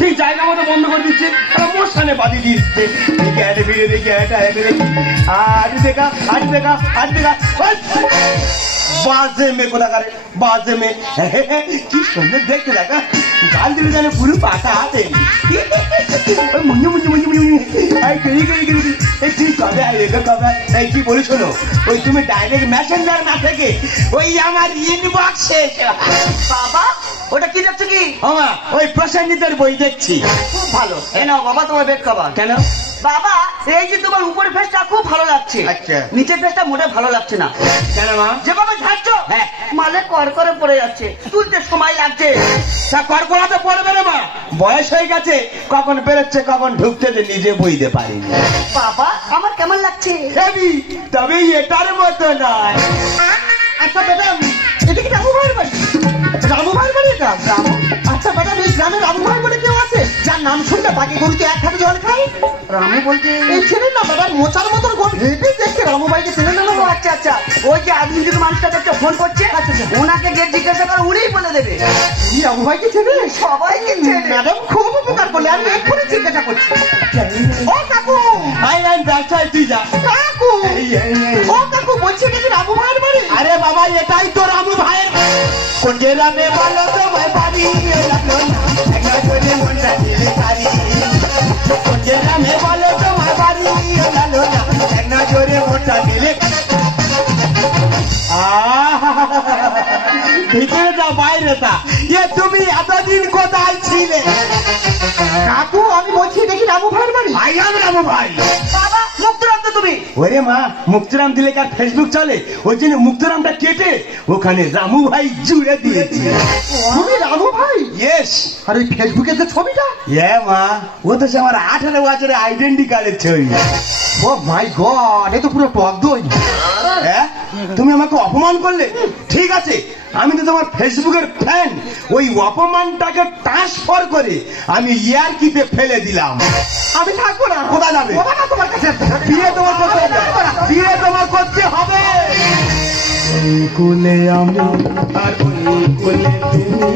ঠিক জায়গা মতো বন্ধ করে দিচ্ছে, মোর সামনে বাদি দিচ্ছে। দেখে আরে ভিড়ে দেখে এটা আরে দেখা আরে দেখা আরে দেখা বাজে মেয়ে কোথা করে বাজে মেয়ে, কি সুন্দর দেখতে দেখা, গাল দিলে জানে পুরো পাতা হাতে মুঞ্জু মুঞ্জু মুঞ্জু মুঞ্জু তুই কবে আসবে কবে? এই কি বলি শোনো, ওই তুমি ডাইরেক্ট মেসেঞ্জার না থেকে ওই আমার ইনবক্সে। বাবা ওটা কি দেখছো কি? আমা ওই প্রসেনজিতের বই দেখছি। খুব ভালো, এই নাও বাবা তোমার বেড কভার। কেন বাবা এই যে তোমার উপরের ফেসটা খুব ভালো লাগছে, আচ্ছা। নিচের ফেসটা মোটে ভালো লাগছে না। কেন মা? যেভাবে ঝাড়ছো হ্যাঁ। মালে কর করে পড়ে যাচ্ছে, তুলতে সময় লাগছে। তা কড়কড়াতে পড়বে রে মা, বয়স হয়ে গেছে, কখন বেরোচ্ছে কখন ঢুকতে যে নিজে বইতে পারিনি। বাবা আমার কেমন লাগছে? হেবি, তবে এটার মতো নয়। আচ্ছা ম্যাডাম, এটা কি রামু ভাইয়ের বাড়ি? রামু ভাইয়ের বাড়ি এটা? রামু? আচ্ছা ম্যাডাম, এই গ্রামে রামু ভাই বলে কেউ আছে যার নাম শুনলে বাকি গরুতে এক হাতে জল খায়? রামু বলতে এই ছেলের না ম্যাডাম, মোচার মতন গোল ভেবে দেখছে রামু ভাইকে চেনে না? ও আচ্ছা আচ্ছা, ওই যে আধুনিক মানুষটা দেখছো ফোন করছে, ওনাকে গিয়ে জিজ্ঞাসা করে উনিই বলে দেবে। এই রামু ভাইকে চেনে? সবাইকে চেনে। ম্যাডাম খুব উপকার করলে, আমি এক্ষুনি জিজ্ঞাসা করছি। ও কাকু, আই আই ব্যবসায় তুই যা। কাকু, ও কাকু, বলছি এটা কি রামু ভাইয়ের বাড়ি? আরে বাবা এটাই তো রামু ভাই। কোন গ্রামে বলো তোমার বাড়ি? একটা করে মনটা দিলে পারি। কোন গ্রামে বলো তোমার বাড়ি? একটা করে মনটা দিলে। ভিতরে যা বাইরে তা, এ তুমি এতদিন কোথায় ছিলে? কাকু আমি বলছি এটা কি রামু ভাইয়ের বাড়ি? আই আম রামু ভাই। বাবা মুক্তরাম তো তুমি। ওরে মা, মুক্তরাম দিলে কার ফেসবুক চলে, ওই জন্য মুক্তরামটা কেটে ওখানে রামু ভাই জুড়ে দিয়েছি। তুমি রামু ভাই? ইয়েস। আর ওই ফেসবুকের যে ছবিটা? এ মা, ও তো সে আমার 18 বছরের আইডেন্টি কার্ডের ছবি। ও মাই গড, এ তো পুরো টক দই। হ্যাঁ, তুমি আমাকে অপমান করলে? ঠিক আছে, আমি তো তোমার ফেসবুকের ফ্যান, ওই অপমানটাকে ট্রান্সফার করে আমি ইয়ারকিতে ফেলে দিলাম। আমি থাকবো না। কোথায় যাবে? ওরা না তোমার কাছে। বিয়ে তোমার করতে হবে, বিয়ে তোমার করতে হবে। কুলে আমি আর ওই কুলে তুমি,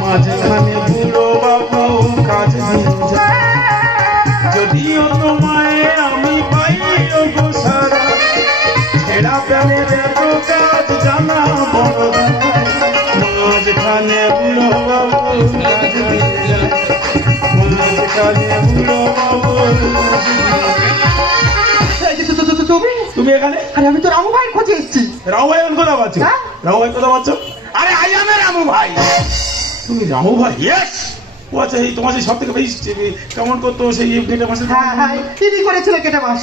মাঝখানে বুড়ো বাবু কাজ যদিও তোমায় আমি পাই গো সারা, ছেড়া প্রেমের এত কাজ জানা বড়, মাঝখানে বুড়ো বাবু কাজ মাঝখানে বুড়ো বাবু। তুমি এখানে? আরে আমি তো রামু ভাইয়ের খোঁজে এসেছি। রামু ভাই কোথা পাচ্ছ? হ্যাঁ? রামু ভাই কোথা পাচ্ছ? আরে আই আমি রামু ভাই। তুমি রামু ভাই? ইয়েস। ও আচ্ছা, এই তোমার সেই সব থেকে বেশি কেমন করতো সেই ডেটে মাসে? হ্যাঁ হ্যাঁ, তিনি করেছিল কেটে মাস।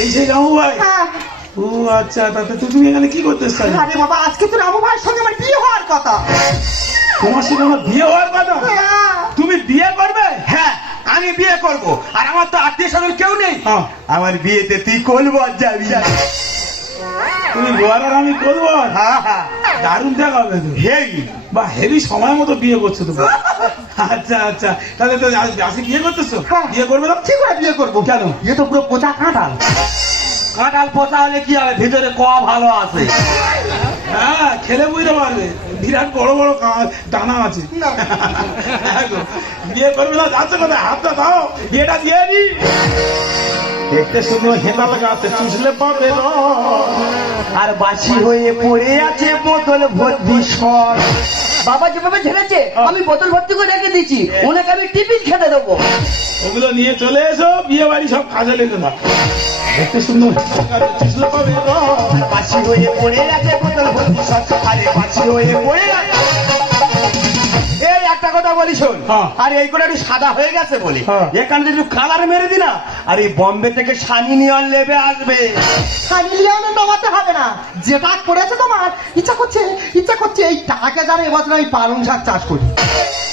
এই সেই রামু ভাই? হ্যাঁ। ও আচ্ছা, তাতে তুমি এখানে কি করতে এসছো? আরে বাবা, আজকে তো রামু ভাইয়ের সঙ্গে আমার বিয়ে হওয়ার কথা। তোমার সঙ্গে আমার বিয়ে হওয়ার কথা? হ্যাঁ। তুমি বিয়ে করবে? হ্যাঁ, আমি বিয়ে করব, আর আমার তো আত্মীয় স্বজন কেউ নেই। হ্যাঁ। আমার বিয়েতে তুই করবো আর যাবি। তুমি গোয়ার আর আমি করবো? হ্যাঁ হ্যাঁ, দারুণ দেখাবে তো। হেবি। বা হেভি সময় মতো বিয়ে করছো তুমি। আচ্ছা আচ্ছা, তাহলে তো আজকে বিয়ে করতেছো? হ্যাঁ। বিয়ে করবে না? কি করে বিয়ে করবো? কেন? এ তো পুরো পোচা কাঁঠাল। কাঁঠাল পোচা হলে কি হবে, ভিতরে কোয়া ভালো আছে। হ্যাঁ, খেলে বুঝতে পারবে, বিরাট বড় বড় ডানা আছে। না। হ্যাঁ গো, বিয়ে করবে না? যাচ্ছ কোথায়? হাতটা দাও, বিয়েটা দিয়ে নি। দেখতে শুধু হেতা লাগা আছে, চুষলে পাবে না। আর বাসি হয়ে পড়ে আছে বোতল ভর্তি সর। বাবা যেভাবে ঝেড়েছে আমি বোতল ভর্তি করে রেখে দিয়েছি, ওনাকে আমি টিফিন খেতে দেবো। ওগুলো নিয়ে চলে এসো, বিয়ে বাড়ি সব কাজে লেগে না। দেখতে সুন্দর, চুষলে পাবে না। বাসি হয়ে পড়ে আছে বোতল ভর্তি সর। আরে বাসি হয়ে পড়ে আছে। এই একটা কথা বলি শোন, হ্যাঁ। আর এই করে একটু সাদা হয়ে গেছে বলি, হ্যাঁ। এখানে যদি একটু কালার মেরে দি না, আর এই বম্বে থেকে সানি নিয়ন লেবে আসবে। মিলিয়নে নামাতে হবে না, যেটা করেছে তোমার ইচ্ছা করছে এই টাকা যারা এবছর আমি পালং শাক চাষ করি।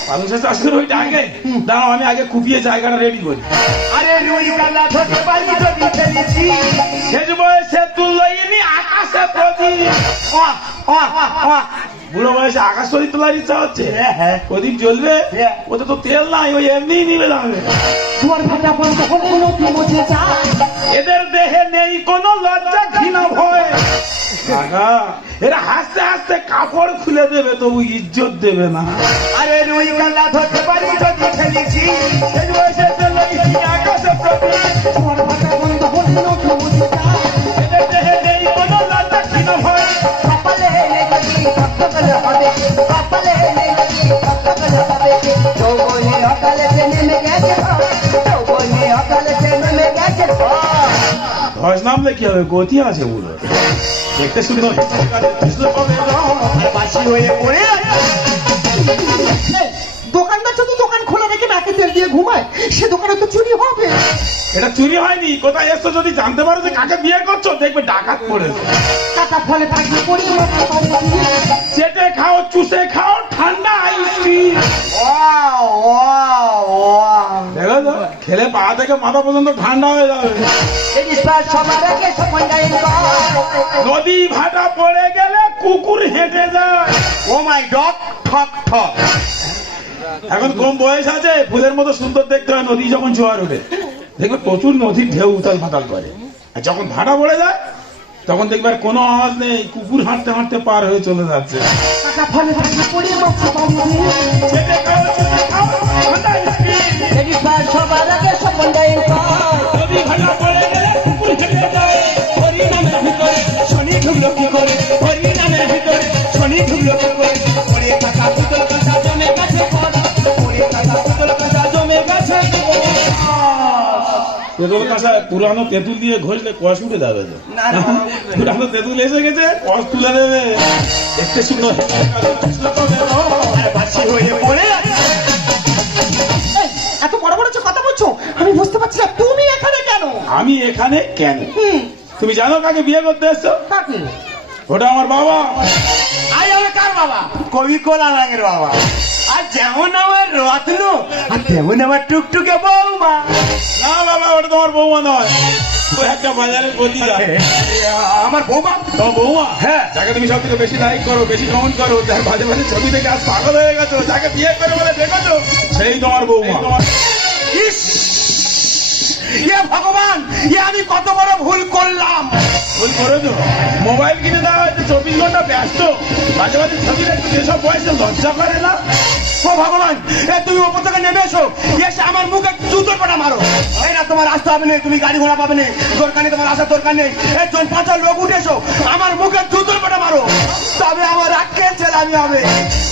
মানুষের চাষ করে ওইটা আগে দাঁড়াও, আমি আগে কুপিয়ে জায়গাটা রেডি করি। আরে রুই কালা ধরতে পারি যদি ফেলেছি, শেষ বয়সে তুলইনি আকাশে প্রদীপ। বুড়ো বয়সে আকাশ তৈরি তোলার ইচ্ছা হচ্ছে হ্যাঁ হ্যাঁ প্রদীপ জ্বলবে হ্যাঁ। ওতে তো তেল নাই, ওই এমনি নিবে যাবে। দুয়ার ভাটা বন্ধ হলে নদী মুছে যায়। এদের দেহে নেই কোনো লজ্জা ঘৃণা ভয়। কাকা, এরা হাসতে হাসতে কাপড় খুলে দেবে তবু ইজ্জত দেবে না। আরে রুই কালা ধরতে পারি যদি খেলেছি সেই বয়সে চলেছি আকাশে প্রদীপ। দুয়ার ভাটা বন্ধ হলে নদী মুছে যায়। এদের দেহে নেই কোনো লজ্জা ঘৃণা ভয়। কপালে লেগেছি কপালে হবে, কপালে লেগেছি কপালে হবে। যৌবনে অকালেতে নেমে গেছে ঝড়, যৌবনে অকালেতে নেমে গেছে ঝড়। ধস নামলে কি হবে, গতি আছে বুড়ো। দেখতে সুন্দর বাসি হয়ে পড়ে আছে। এই, দোকানদার যদি দোকান খোলা রেখে নাকে তেল দিয়ে ঘুমায়, সে দোকানে তো চুরি হবে। এটা চুরি হয়নি, কোথায় এসছো যদি জানতে পারো যে কাকে বিয়ে করছো দেখবে ডাকাত পড়েছে। কাটা ফলে পাখি পড়ি মাথা পাড়ি দিয়ে। চেটে খাও চুষে খাও ঠান্ডা আইসি। Wow wow wow. দেখো তো খেলে পা থেকে মাথা পর্যন্ত ঠান্ডা হয়ে যাবে। এই স্পার সবার আগে সমান ডাইন কর। নদী ভাটা পড়ে গেলে কুকুর হেঁটে যায়। ও মাই ডগ ঠক ঠক। এখন কম বয়স আছে, ফুলের মতো সুন্দর দেখতে হয় নদী যখন জোয়ার ওঠে। দেখবে প্রচুর নদীর ঢেউ উতাল ফাতাল করে। আর যখন ভাটা পড়ে যায় তখন দেখবে আর কোনো আওয়াজ নেই, কুকুর হাঁটতে হাঁটতে পার হয়ে চলে যাচ্ছে। কাটা ফলে পাখি পড়ি মাথা পাড়ি দিয়ে। চেটে খাও চুষে খাও ঠান্ডা আইসি। এই স্পার সবার আগে সমান ডাইন কর। নদী ভাটা পড়ে গেলে কুকুর হেঁটে যায়। হরিনামের ভিতরে শনি ঢুকলো কি করে, হরিনামের ভিতরে শনি ঢুকলো কি করে। পড়ে থাকা পুতুল কাঁচা জমে গেছে ঘর, পড়ে থাকা পুতুল কাঁচা জমে গেছে ঘর। তেঁতুল কাঁচা পুরানো তেঁতুল দিয়ে ঘষলে কষ উঠে যাবে তো। না, না, পুরানো তেঁতুল এসে গেছে, কষ তুলে দেবে। দেখতে সুন্দর আরে বাসি হয়ে পড়ে আছে। এই, এত বড় বড় যে কথা বলছো, আমি বুঝতে পারছি না তুমি এখানে কেন। আমি এখানে কেন? তুমি জানো কাকে বিয়ে করতে এসছো? কাকে? ওটা আমার বাবা। আই আমার কার বাবা? কবি কোলা রাঙের বাবা। আর যেমন আমার রত্ন আর তেমন আমার টুকটুকে বৌমা। না বাবা, ওটা তোমার বৌমা নয়, ও একটা বাজারের প্রতিজা। আমার বৌমা? তোমার বৌমা? হ্যাঁ। যাকে তুমি সব থেকে বেশি লাইক করো, বেশি কমেন্ট করো, যার মাঝে মাঝে ছবি দেখে আজ পাগল হয়ে গেছো, যাকে বিয়ে করে বলে দেখেছো, সেই তোমার বৌমা। ইস, ইয়ে ভগবান, ইয়ে আমি কত বড় ভুল করলাম। ভুল করেছো, মোবাইল কিনে দেওয়া হয়েছে, 24 ঘন্টা ব্যস্ত, মাঝে মাঝে ছবি দেখতে এসব বয়সে লজ্জা করে না? ও ভগবান, এ তুমি ওপর থেকে নেমে এসো, এসে আমার মুখে জুতোর পাটা মারো। এই না, তোমার আসতে হবে না, তুমি গাড়ি ঘোড়া পাবে না, দরকার নেই, তোমার আসার দরকার নেই। এই জন পাঁচার লোক উঠে এসো, আমার মুখে জুতোর পাটা মারো, তবে আমার আক্কেল ছেলামি হবে।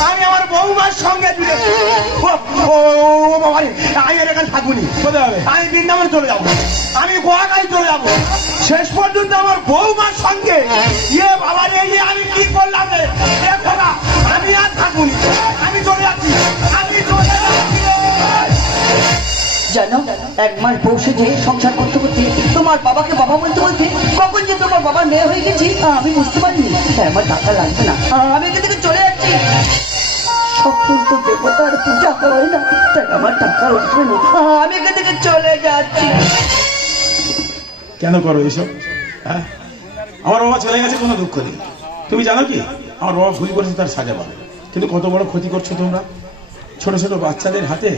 আমি আমার বৌমার সঙ্গে জুড়ে ও বাবা রে, আমি আর এখানে থাকবুনি। কোথায় হবে? আমি বৃন্দাবনে চলে যাবো, আমি গোয়াগাই চলে যাবো, শেষ পর্যন্ত আমার বৌমার সঙ্গে। ইয়ে বাবা রে, ইয়ে আমি কি করলাম রে? এ খোদা, আমি আর থাকুনি, আমি চলে যাচ্ছি, আমি চলে যাচ্ছি। জানো, এক মাস বসে যে সংসার করতে করতে তোমার বাবাকে বাবা বলতে বলতে কখন যে তোমার বাবার মেয়ে হয়ে গেছি আমি বুঝতে পারিনি। তাই আমার টাকা লাগবে না, আমি এখান থেকে চলে যাচ্ছি। সকল তো দেবতার পূজা হয় না, তাই আমার টাকা লাগবে না, আমি এখান থেকে চলে যাচ্ছি। কেন করো এসব? হ্যাঁ, আমার বাবা চলে গেছে, কোনো দুঃখ নেই। তুমি জানো কি, আমার বাবা ভুল করেছে, তার সাজা পাবে। কিন্তু কত বড় ক্ষতি করছো তোমরা। ছোট ছোট বাচ্চাদের হাতে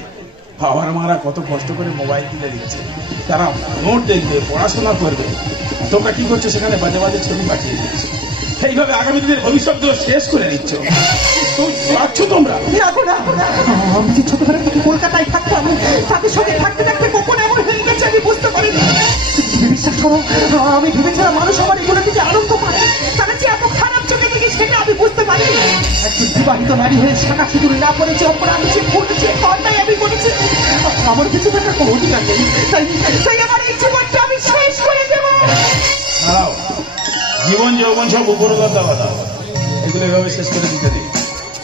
বাবার মারা কত কষ্ট করে মোবাইল কিনে দিচ্ছে, তারা নোট দেখবে, পড়াশোনা করবে, তোমরা কি করছো সেখানে বাজে বাজে ছবি পাঠিয়ে দিচ্ছ। এইভাবে আগামী দিনের ভবিষ্যৎগুলো শেষ করে দিচ্ছ। পাচ্ছো তোমরা? না গো, না, না। আমি যে ছোটবেলা থেকে কলকাতায় থাকতাম, তাদের সঙ্গে থাকতে থাকতে কখন এমন হয়ে গেছে আমি বুঝতে পারিনি। তুমি বিশ্বাস করো, আমি ভেবেছিলাম মানুষ আমার এগুলো থেকে আনন্দ পায়, তারা যে এত খারাপ চোখে দেখে সেটা আমি বুঝতে পারিনি। একজন বিবাহিত নারী হয়ে শাখা সিঁদুর না পড়েছে, অপরাধ যে ঘটেছে, অন্যায় আমি করেছি, আমার কিছু থাকার কোনো অধিকার নেই। তাই আমার এই জীবনটা আমি শেষ করে দেবো। দাঁড়াও, জীবন যৌবন সব উপরকার দেওয়া দাও, এগুলো এভাবে শেষ করে দিতে দিই।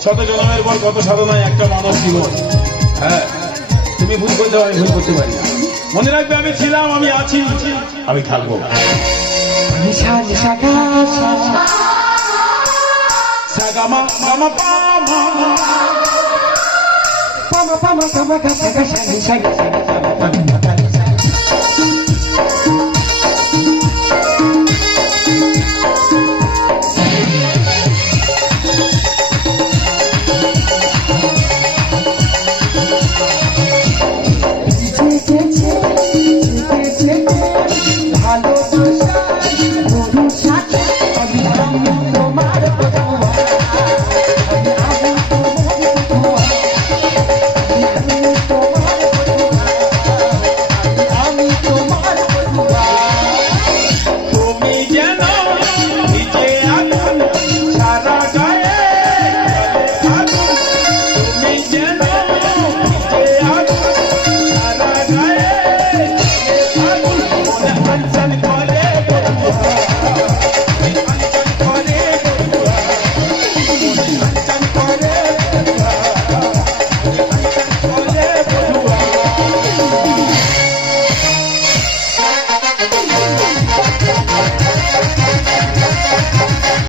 শত জন্মের পর কত সাধনায় একটা মানব জীবন। হ্যাঁ, তুমি ভুল করতে পারি, ভুল করতে পারি না। মনে রাখবে, আমি ছিলাম, আমি আছি, আমি থাকবো। নিশা নিশা গা সাগামা গামা পামা, পামা পামা গামা গা সা গা সা নিশা নিশা গা